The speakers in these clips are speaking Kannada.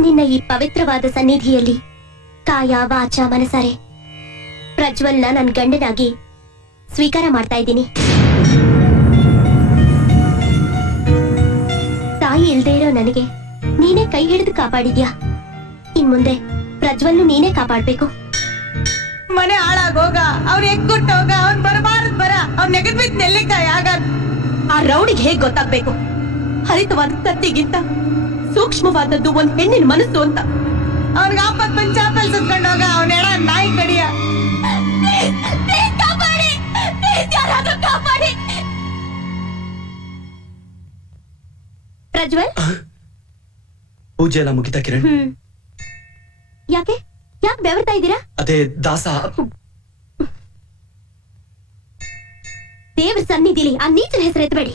ನಿನ್ನ ಈ ಪವಿತ್ರವಾದ ಸನ್ನಿಧಿಯಲ್ಲಿ ಕಾಯ, ವಾಚ, ಮನಸಾರೆ. ಪ್ರಜ್ವಲ್ನ ನನ್ನ ಗಂಡನಾಗಿ ಸ್ವೀಕಾರ ಮಾಡ್ತಾ ಇದ್ದೀನಿ. ತಾಯಿ ಇಲ್ದೇ ಇರೋ ನನಗೆ ನೀನೇ ಕೈ ಹಿಡಿದು ಕಾಪಾಡಿದ್ಯಾ? ಇನ್ ಮುಂದೆ ಪ್ರಜ್ವಲ್ನು ನೀನೇ ಕಾಪಾಡ್ಬೇಕು. ಮನೆ ಹಾಳಾಗೋಗ ಅವ್ನ್ ಎಗ್ಗುಟ್ಟೋಗ ಅವ್ನ್ ಬರಬಾರದ್ ಬರ, ಅವ್ನ್ ನೆಗದ್ ಬಿದ್ದ ನೆಲ್ಲಿಕಾಯಿ ಆಗ ಆ ರೌಡಿಗೆ ಹೇಗ್ ಗೊತ್ತಾಗ್ಬೇಕು? ಹರಿತವಾದ ಕತ್ತಿಗಿಂತ ಸೂಕ್ಷ್ಮವಾದದ್ದು ಒಂದ್ ಹೆಣ್ಣಿನ ಮನಸ್ಸು ಅಂತ. ಅವ್ನಿಗೆ ಆಪತ್ ಪಂಚಾಪಲ್ ಚಾಪಲ್ ಸುತ್ಕೊಂಡೋಗ ಅವ್ನ ಎಡ ನಾಯಿ ಕಡಿಯ. ಪ್ರಜ್ವಲ್? ಪೂಜೆ ಎಲ್ಲ ಮುಗಿತ ಕಿರಣ್? ಯಾಕೆ? ಯಾಕೆ ಬೆವರ್ತಾ ಇದ್ದೀರಾ? ಅದೇ ದಾಸ. ದೇವ್ರ ಸನ್ನಿಧಿಲಿ ಆ ನೀಚನ ಹೆಸರು ಎತ್ತಬೇಡಿ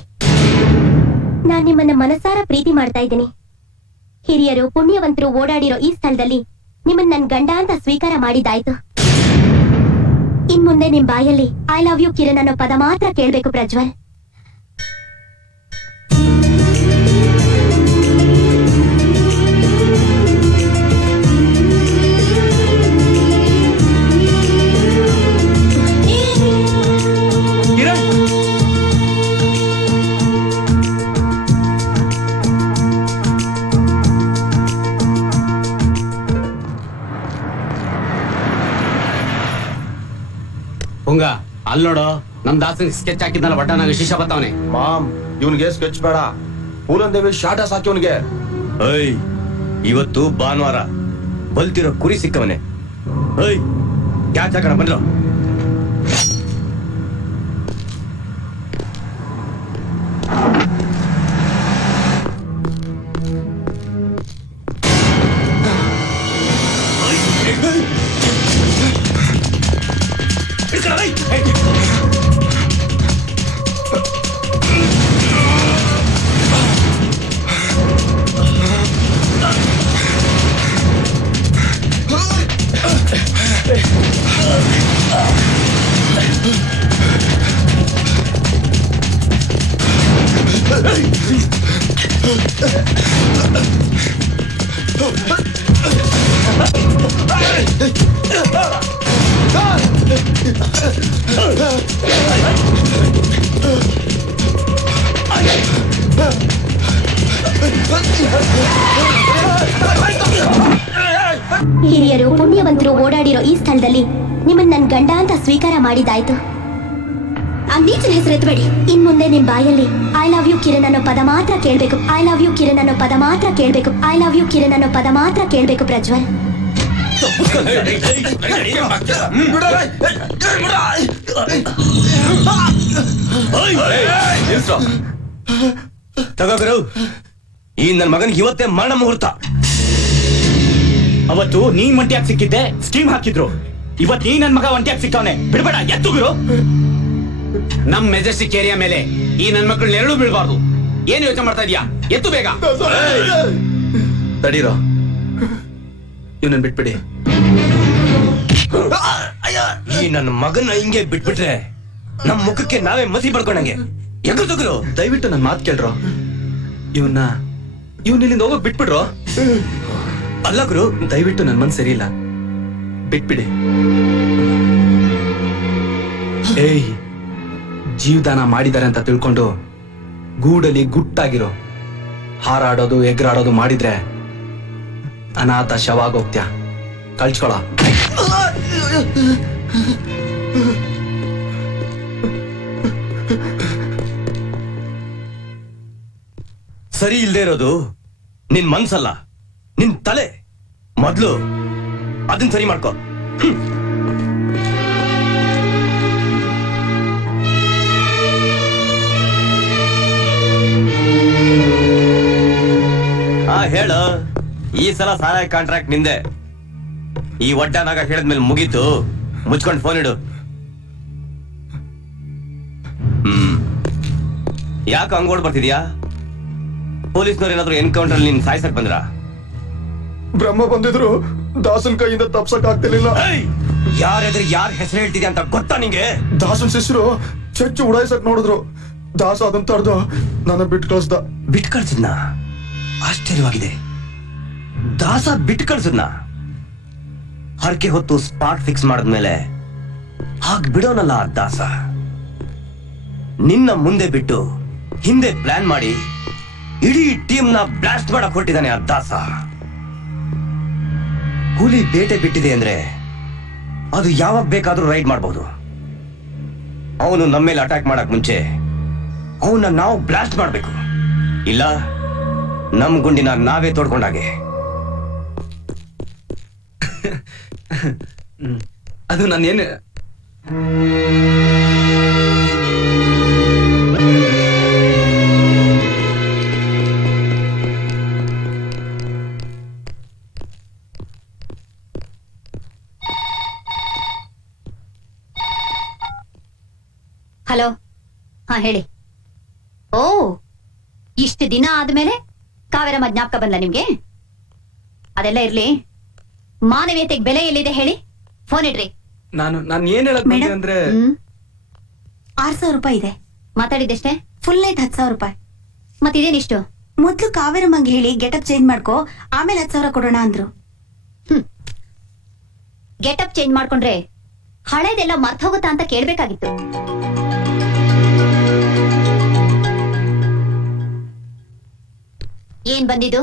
ನಾನ್ ನಿಮ್ಮನ್ನ ಮನಸಾರ ಪ್ರೀತಿ ಮಾಡ್ತಾ ಇದ್ದೀನಿ. ಹಿರಿಯರು, ಪುಣ್ಯವಂತರು ಓಡಾಡಿರೋ ಈ ಸ್ಥಳದಲ್ಲಿ ನಿಮ್ಮನ್ನ ನನ್ ಗಂಡ ಅಂತ ಸ್ವೀಕಾರ ಮಾಡಿದ್ದಾಯ್ತು. ಇನ್ ಮುಂದೆ ನಿಮ್ ಬಾಯಲ್ಲಿ ಐ ಲವ್ ಯು ಕಿರಣ್ ಅನ್ನೋ ಪದ ಮಾತ್ರ ಕೇಳ್ಬೇಕು ಪ್ರಜ್ವಲ್. ಅಲ್ಲಿ ನೋಡು ನಮ್ ದಾಸನ್ ಸ್ಕೆಚ್ ಹಾಕಿದ್ನಲ್ಲ ಬಟ್ಟನಾಗ ಶಿಷ್ಯ ಬತ್ತವನೆ. ಮಾಮ್ ಇವನ್ಗೆ ಸ್ಕೆಚ್ ಬೇಡ. ಪೂಲನ್ ದೇವಿ ಶಾಟ ಸಾಕಿ ಅವನಿಗೆ. ಏಯ್ ಇವತ್ತು ಭಾನುವಾರ. ಬಲ್ತಿರೋ ಕುರಿ ಸಿಕ್ಕವನೆ. ಏಯ್ ಕ್ಯಾಚ್ ಹಾಕೋಣ ಬಂದ್ರು ಹಿರಿಯರು ಪುಣ್ಯವಂತರು ಓಡಾಡಿರೋ ಈ ಸ್ಥಳದಲ್ಲಿ ನಿಮ್ಮನ್ನ ನನ್ನ ಗಂಡ ಅಂತ ಸ್ವೀಕಾರ ಮಾಡಿದ್ದಾಯ್ತು. ಆ ನೀಚನ ಹೆಸರು ಎತ್ತಬೇಡಿ. ಇನ್ ಮುಂದೆ ನಿಮ್ ಬಾಯಲ್ಲಿ ಐ ಲವ್ ಯು ಕಿರಣ್ ಅನ್ನೋ ಪದ ಮಾತ್ರ ಕೇಳ್ಬೇಕು. ಐ ಲವ್ ಯು ಕಿರಣ್ ಅನ್ನೋ ಪದ ಮಾತ್ರ ಕೇಳ್ಬೇಕು. ಐ ಲವ್ ಯು ಕಿರಣ್ ಅನ್ನೋ ಪದ ಮಾತ್ರ ಕೇಳ್ಬೇಕು ಪ್ರಜ್ವಲ್. ತಗೋಗರು ಈ ನನ್ ಮಗನಿಗೆ ಇವತ್ತೇ ಮರಣ ಮುಹೂರ್ತ. ಅವತ್ತು ನೀನ್ ಒಂಟಿಯಾಗಿ ಸಿಕ್ಕಿದ್ದೆ ಸ್ಕೀಮ್ ಹಾಕಿದ್ರು. ಇವತ್ ನೀ ನನ್ ಮಗ ಒಂಟಿಯಾಗಿ ಸಿಕ್ಕವನೆ ಬಿಡ್ಬೇಡ, ಎತ್ತು ಗುರು. ನಮ್ ಮೆಜೆಸ್ಟಿಕ್ ಏರಿಯಾ ಮೇಲೆ ಈ ನನ್ ಮಕ್ಕಳನ್ನ ಎರಡೂ ಬೀಳ್ಬಾರ್ದು. ಏನ್ ಯೋಚನೆ ಮಾಡ್ತಾ ಇದೀಯಾ? ಎತ್ತು ಬೇಗ. ತಡೀರೋ. ಇವನನ್ನ ಬಿಟ್ಬಿಡಿ. ಈ ನನ್ನ ಮಗನ ಹಿಂಗೆ ಬಿಟ್ಬಿಟ್ರೆ ನಮ್ ಮುಖಕ್ಕೆ ನಾವೇ ಮಸಿ ಪಡ್ಕೊಂಡಂಗೆ. ಎಗ್ರು ತಗ್ರು. ದಯವಿಟ್ಟು ನನ್ ಮಾತ್ ಕೇಳ್ರೋ. ಇವನ್ನ ಇವನ್ ಇಲ್ಲಿಂದ ಹೋಗಕ್ ಬಿಟ್ಬಿಡ್ರೋ ಅಲ್ಲ ಗುರು, ದಯವಿಟ್ಟು ನನ್ ಮನ್ ಇಲ್ಲ. ಬಿಟ್ಬಿಡಿ. ಏಯ್ ಜೀವದಾನ ಮಾಡಿದ್ದಾರೆ ಅಂತ ತಿಳ್ಕೊಂಡು ಗೂಡಲ್ಲಿ ಗುಟ್ಟಾಗಿರೋ, ಹಾರಾಡೋದು, ಎಗ್ರಾಡೋದು ಮಾಡಿದ್ರೆ ಅನಾಥ ಶವಾಗೋಗ್ತ್ಯಾ ಕಳ್ಸ್ಕೊಳ ಸರಿ ಇಲ್ದೇ ಇರೋದು ನಿನ್ ಮನ್ಸಲ್ಲ, ನಿನ್ ತಲೆ. ಮೊದ್ಲು ಅದನ್ನ ಸರಿ ಮಾಡ್ಕೋ. ಹೇಳು. ಈ ಸಲ ಸಾಲ ಕಾಂಟ್ರಾಕ್ಟ್ ನಿಂದೆ. ಈ ಒಡ್ಡನಾಗ ಹೇಳಿದ್ಮೇಲೆ ಮುಗೀತು. ಮುಚ್ಕೊಂಡು ಫೋನ್ ಇಡು. ಹ್ಮ್. ಯಾಕೆ ಹಂಗೋಡ್ ಬರ್ತಿದ್ಯಾ? ಪೊಲೀಸ್ನವ್ರು ಏನಾದ್ರು ಎನ್ಕೌಂಟರ್ ನಿನ್ ಸಾಯ್ಸಕ್ ಬಂದ್ರ? ಬ್ರಹ್ಮ ಬಂದಿದ್ರು. ದಾಸನ್ ಕೈಯಿಂದ ತಪ್ಸಕ್ ಆಗ್ತಿರ್ಲಿಲ್ಲ. ಯಾರೆದ್ರೆ ಯಾರ ಹೆಸರು ಹೇಳ್ತಿದ್ಯಾ ಅಂತ ಗೊತ್ತಾ ನಿಂಗೆ? ದಾಸನ್ ಶಿಷ್ಯರು ಚಚ್ಚು ಉಡಾಯಿಸಕ್ ನೋಡಿದ್ರು. ದಾಸ ಅದನ್ನ ತಡೆದು. ನನ್ನ ಬಿಟ್ ಕಳಿಸ್ದ. ಬಿಟ್ ಕಳ್ಸಿದ್ನ? ಆಶ್ಚರ್ಯವಾಗಿದೆ. ದಾಸ ಬಿಟ್ಟು ಕಳ್ಸದ್ನ. ಹರಕೆ ಹೊತ್ತು ಸ್ಪಾಟ್ ಫಿಕ್ಸ್ ಮಾಡಿದ್ಮೇಲೆ, ಹಾಗೆ ಬಿಡೋನಲ್ಲ ದಾಸ. ನಿನ್ನ ಮುಂದೆ ಬಿಟ್ಟು ಹಿಂದೆ ಪ್ಲಾನ್ ಮಾಡಿ ಇಡೀ ಟೀಮ್ನ ಬ್ಲಾಸ್ಟ್ ಮಾಡಕ್ ಹೊಟ್ಟಿದ್ದಾನೆ ಆ ದಾಸ. ಹುಲಿ ಬೇಟೆ ಬಿಟ್ಟಿದೆ ಅಂದ್ರೆ ಅದು ಯಾವಾಗ ಬೇಕಾದ್ರೂ ರೈಡ್ ಮಾಡಬಹುದು ಅವನು ನಮ್ಮ ಮೇಲೆ ಅಟ್ಯಾಕ್ ಮಾಡಕ್ ಮುಂಚೆ ಅವನ್ನ ನಾವು ಬ್ಲಾಸ್ಟ್ ಮಾಡಬೇಕು. ಇಲ್ಲ ನಮ್ ಗುಂಡಿನ ನಾವೇ ತೋಡ್ಕೊಂಡಾಗೆ. ಅದು ನಾನೇನು ಹಲೋ. ಹಾ ಹೇಳಿ. ಓ ಇಷ್ಟು ದಿನ ಆದ್ಮೇಲೆ ಕಾವೇರಮ್ಮ ಜ್ಞಾಪಕ ಬಂದ ನಿಮ್ಗೆ? ಅದೆಲ್ಲ ಇರ್ಲಿ. ಮಾನವೀಯತೆಗೆ ಬೆಲೆ ಎಲ್ಲಿದೆ ಹೇಳಿ? ಫೋನ್ ಇಡ್ರಿ. ನಾನು ನಾನು ಏನ್ ಹೇಳಕ್ ಬಂದೆ ಮೇಡಮ್? ಅಂದ್ರೆ ಹ್ಮ್. ಆರ್ ಸಾವಿರ ರೂಪಾಯಿ ಇದೆ. ಮಾತಾಡಿದ್ದೆಷ್ಟೇ? ಫುಲ್ ನೈಟ್ ಹತ್ತು ಸಾವಿರ ರೂಪಾಯಿ. ಮತ್ತಿದೇನಿಷ್ಟು ಮೊದ್ಲು ಕಾವೇರಮ್ಮಂಗೆ ಹೇಳಿ ಗೆಟಪ್ ಚೇಂಜ್ ಮಾಡ್ಕೋ ಆಮೇಲೆ ಹತ್ತು ಸಾವಿರ ಕೊಡೋಣ ಅಂದ್ರು. ಗೆಟಪ್ ಚೇಂಜ್ ಮಾಡ್ಕೊಂಡ್ರೆ ಹಳೇದೆಲ್ಲ ಮರ್ತೋಗುತ್ತಾ ಅಂತ ಕೇಳ್ಬೇಕಾಗಿತ್ತು. ಏನ್ ಬಂದಿದ್ದು?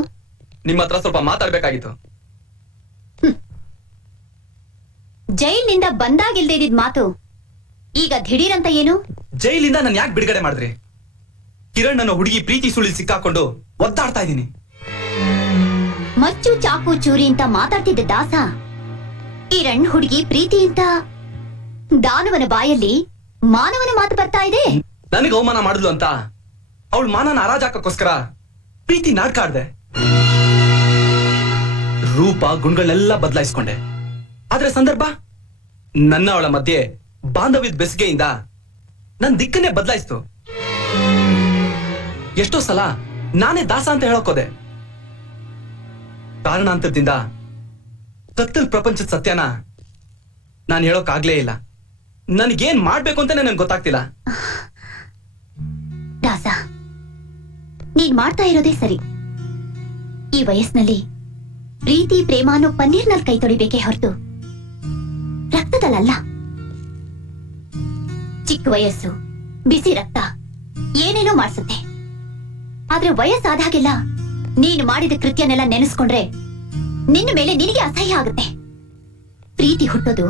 ನಿಮ್ಮ ಹತ್ರ ಸ್ವಲ್ಪ ಮಾತಾಡ್ಬೇಕಾಗಿತ್ತು. ಜೈಲಿನಿಂದ ಬಂದಾಗಿಲ್ದೇ ಇದ್ದಿದ್ ಮಾತು. ಈಗ ದಿಢೀರಂತ ಏನು? ಜೈಲಿಂದ ನಾನು ಯಾಕೆ ಬಿಡುಗಡೆ ಮಾಡಿದ್ರಿ? ಕಿರಣ್ ನನ್ನ ಹುಡುಗಿ ಪ್ರೀತಿ ಸುಳಿ ಸಿಕ್ಕಾಕೊಂಡು ಒದ್ದಾಡ್ತಾ ಇದ್ದೀನಿ. ಮಚ್ಚು ಚಾಕು ಚೂರಿ ಅಂತ ಮಾತಾಡ್ತಿದ್ದ ದಾಸ. ಕಿರಣ್ ಹುಡುಗಿ ಪ್ರೀತಿ ಅಂತ. ದಾನವನ ಬಾಯಲ್ಲಿ ಮಾನವನ ಮಾತು ಬರ್ತಾ ಇದೆ. ನನಗೆ ಅವಮಾನ ಮಾಡುದು ಅಂತ. ಅವಳು ಮಾನನ ಹರಾಜಾಕಕ್ಕೋಸ್ಕರ ಪ್ರೀತಿ ನಾಟಕ ಆಡ್ದೆ ರೂಪ ಗುಣಗಳನ್ನೆಲ್ಲ ಬದಲಾಯಿಸ್ಕೊಂಡೆ. ಆದ್ರೆ ಸಂದರ್ಭ? ನನ್ನ ಅವಳ ಮಧ್ಯೆ ಬಾಂಧವ್ಯದ ಬೆಸಿಗೆಯಿಂದ ನನ್ ದಿಕ್ಕನ್ನೇ ಬದಲಾಯಿಸ್ತು. ಎಷ್ಟೋ ಸಲ ನಾನೇ ದಾಸ ಅಂತ ಹೇಳಕ್ಕೋದೆ ಕಾರಣಾಂತರದಿಂದ ಕತ್ತಲ್ ಪ್ರಪಂಚದ ಸತ್ಯನ ನಾನು ಹೇಳೋಕಾಗ್ಲೇ ಇಲ್ಲ. ನನಗೇನ್ ಮಾಡ್ಬೇಕು ಅಂತಾನೆ ನನ್ಗೆ ಗೊತ್ತಾಗ್ತಿಲ್ಲ. ನೀನ್ ಮಾಡ್ತಾ ಇರೋದೇ ಸರಿ. ಈ ವಯಸ್ಸಿನಲ್ಲಿ ಪ್ರೀತಿ, ಪ್ರೇಮಾನು ಪನ್ನೀರ್ನಲ್ಲಿ ಕೈ ತೊಳಿಬೇಕೇ ಹೊರತು ರಕ್ತದಲ್ಲ ಚಿಕ್ಕ ವಯಸ್ಸು, ಬಿಸಿ ರಕ್ತ, ಏನೇನೋ ಮಾಡಿಸುತ್ತೆ. ಆದ್ರೆ ವಯಸ್ಸಾದಾಗೆಲ್ಲ ನೀನು ಮಾಡಿದ ಕೃತ್ಯನೆಲ್ಲ ನೆನೆಸ್ಕೊಂಡ್ರೆ ನಿನ್ನ ಮೇಲೆ ನಿನಗೆ ಅಸಹ್ಯ ಆಗುತ್ತೆ. ಪ್ರೀತಿ ಹುಟ್ಟೋದು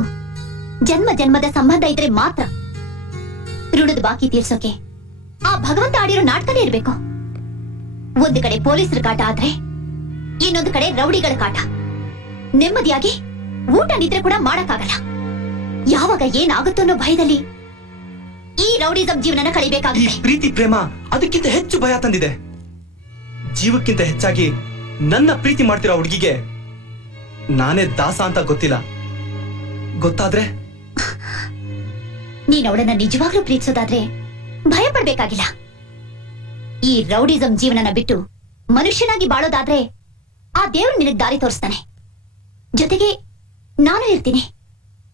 ಜನ್ಮ ಜನ್ಮದ ಸಂಬಂಧ ಇದ್ರೆ ಮಾತ್ರ. ಋಣದ ಬಾಕಿ ತೀರ್ಸೋಕೆ ಆ ಭಗವಂತ ಆಡಿರೋ ನಾಟಕನೇ ಇರ್ಬೇಕು. ಒಂದು ಕಡೆ ಪೊಲೀಸರ ಕಾಟ ಆದ್ರೆ ಇನ್ನೊಂದು ಕಡೆ ರೌಡಿಗಳ ಕಾಟ. ನೆಮ್ಮದಿಯಾಗಿ ಊಟ ನಿದ್ರೆ ಕೂಡ ಮಾಡಕ್ಕಾಗಲ್ಲ. ಯಾವಾಗ ಏನಾಗುತ್ತೋ ಅನ್ನೋ ಭಯದಲ್ಲಿ ಈ ರೌಡಿಸಂ ಜೀವನನ ಈ ಕಳಿಬೇಕಾಗುತ್ತೆ ಪ್ರೀತಿ ಪ್ರೇಮ ಅದಕ್ಕಿಂತ ಹೆಚ್ಚು ಭಯ ತಂದಿದೆ. ಜೀವಕ್ಕಿಂತ ಹೆಚ್ಚಾಗಿ ನನ್ನ ಪ್ರೀತಿ ಮಾಡ್ತಿರೋ ಹುಡುಗಿಗೆ ನಾನೇ ದಾಸ ಅಂತ ಗೊತ್ತಿಲ್ಲ. ಗೊತ್ತಾದ್ರೆ? ನೀನ್ ಅವಳನ್ನ ನಿಜವಾಗ್ಲೂ ಪ್ರೀತಿಸೋದಾದ್ರೆ ಭಯ ಪಡ್ಬೇಕಾಗಿಲ್ಲ. ಈ ರೌಡಿಸಂ ಜೀವನನ ಬಿಟ್ಟು ಮನುಷ್ಯನಾಗಿ ಬಾಳೋದಾದ್ರೆ ಆ ದೇವ್ರು ನಿನಗ್ ದಾರಿ ತೋರಿಸ್ತಾನೆ. ಜೊತೆಗೆ ನಾನು ಇರ್ತೀನಿ.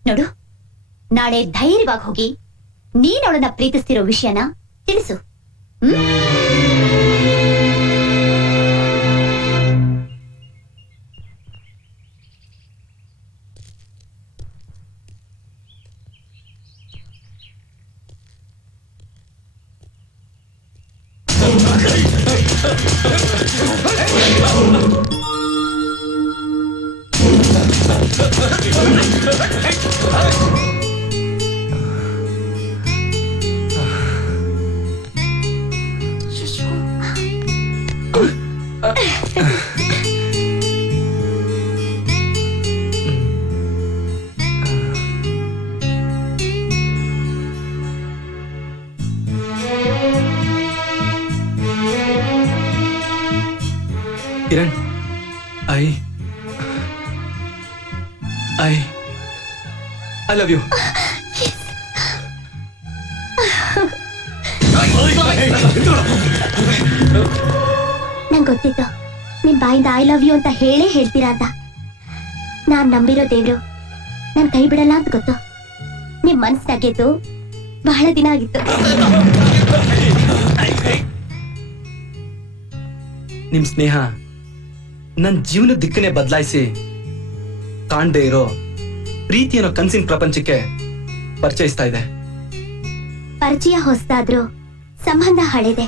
ನೋಡು, ನಾಳೆ ಧೈರ್ಯವಾಗಿ ಹೋಗಿ ನೀನವಳನ್ನ ಪ್ರೀತಿಸ್ತಿರೋ ವಿಷಯನ ತಿಳಿಸು. ಹ್ಮ್? I I I love you ನಂಗೆ ಗೊತ್ತಿತ್ತು ನಿಮ್ ಬಾಯಿಂದ ಐ ಲವ್ ಯು ಅಂತ ಹೇಳೇ ಹೇಳ್ತೀರಾ ಅಂತ. ನಾನ್ ನಂಬಿರೋ ದೇವ್ರು ನನ್ ಕೈ ಬಿಡಲ್ಲ ಅಂತ ಗೊತ್ತು. ನಿಮ್ ಮನ್ಸ್ನ ಗೆದ್ದು ಬಹಳ ದಿನ ಆಗಿತ್ತು. ನಿಮ್ ಸ್ನೇಹ ನನ್ ಜೀವನ ದಿಕ್ಕನ್ನೇ ಬದಲಾಯಿಸಿ ಕಾಣದೇ ಇರೋ ಪ್ರೀತಿ ಅನ್ನೋ ಕನ್ಸಿನ ಪ್ರಪಂಚಕ್ಕೆ ಪರಿಚಯಿಸ್ತಾ ಇದೆ. ಪರಿಚಯ ಹೊಸದಾದ್ರೂ ಸಂಬಂಧ ಹಳೆದೆ.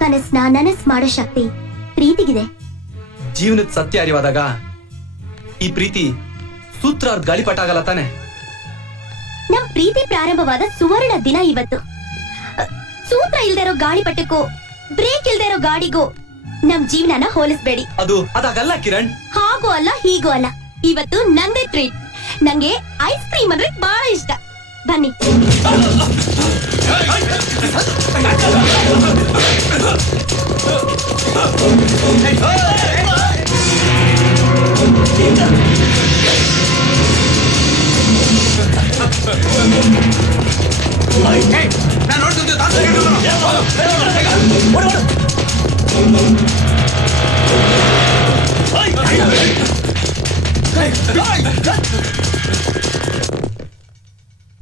ಕನಸ್ನ ನನಸ್ ಮಾಡೋ ಶಕ್ತಿ ಪ್ರೀತಿಗಿದೆ. ಜೀವನದ ಸತ್ಯ ಅರಿವಾದಾಗ ಈ ಪ್ರೀತಿ ಸೂತ್ರ ಗಾಳಿಪಟ ಆಗಲ್ಲ ತಾನೆ? ನಮ್ ಪ್ರೀತಿ ಪ್ರಾರಂಭವಾದ ಸುವರ್ಣ ದಿನ ಇವತ್ತು. ಸೂತ್ರ ಇಲ್ದೇರೋ ಗಾಳಿಪಟಕ್ಕೂ ಬ್ರೇಕ್ ಇಲ್ದೇರೋ ಗಾಡಿಗೂ ನಮ್ ಜೀವನನ ಹೋಲಿಸ್ಬೇಡಿ. ಅದು ಅದಾಗಲ್ಲ ಕಿರಣ್? ಹಾಗೂ ಅಲ್ಲ ಹೀಗೂ ಅಲ್ಲ. ಇವತ್ತು ನಂದೇ ಟ್ರೀಟ್ ನಂಗೆ ಐಸ್ ಕ್ರೀಮ್ ಅಂದ್ರೆ ಬಹಳ ಇಷ್ಟ. ಬನ್ನಿ.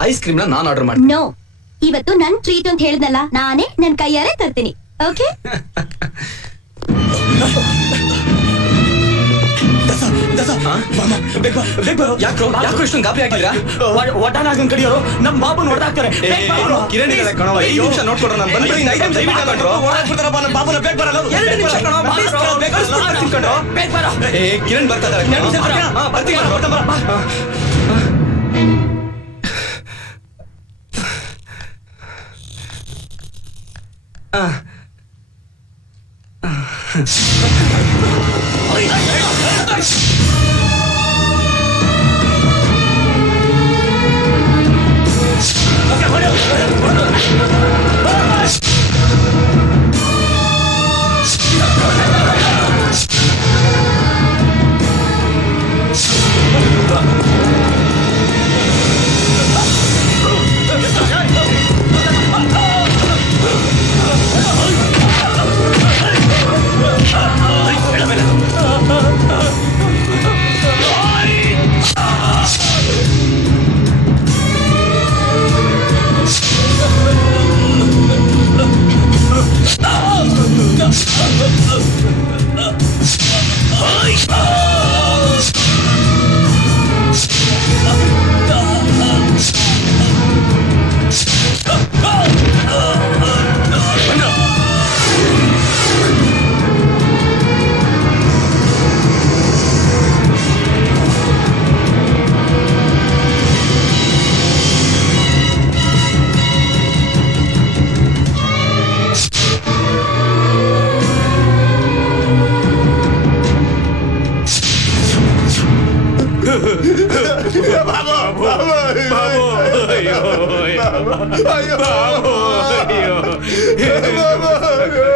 ಐಸ್ ಕ್ರೀಮ್ನ ನಾನು ಆರ್ಡರ್ ಮಾಡ್ತೀನಿ. ನೋ ಇವತ್ತು ನನ್ ಟ್ರೀಟ್ ಅಂತ ಹೇಳಿದ್ನಲ್ಲ ನಾನೇ ನನ್ನ ಕೈಯಾರೆ ತರ್ತೀನಿ. ಓಕೆ ಯಾಕ್ರೋ ಯಾಕ್ರೋ ಇಷ್ಟೊಂದು ಗಾಬರಿ ಆಗಿದ್ದೀರಾ? ಒಟ್ಟಾನಾಗನ್ ಕಡಿಯೋರು ನಮ್ ಬಾಬುನ್ ಹೊಡೆದಾಕ್ತಾರೆ ಏ, ಏ, ಏ, ಕಿರಣ್ ಕಣೋ, ಐದು ನಿಮಿಷ ನೋಡ್ಕೊಡ್ರು, ನಾನ್. ಬಂದ್ಬಿಡಿ, ಇನ್ನು ಐದು ನಿಮಿಷ ಬೇಗ. ಎರಡು ನಿಮಿಷ ಕಣೋ, please ಕಣೋ, ಬೇಗ ಕಳಿಸ್ಬಿಡ್ತೀನಿ ಏ, ಕಿರಣ್ ಬರ್ತಾ ಇದ್ದಾರೆ ಬರ್ತೀನಿ. ಆ.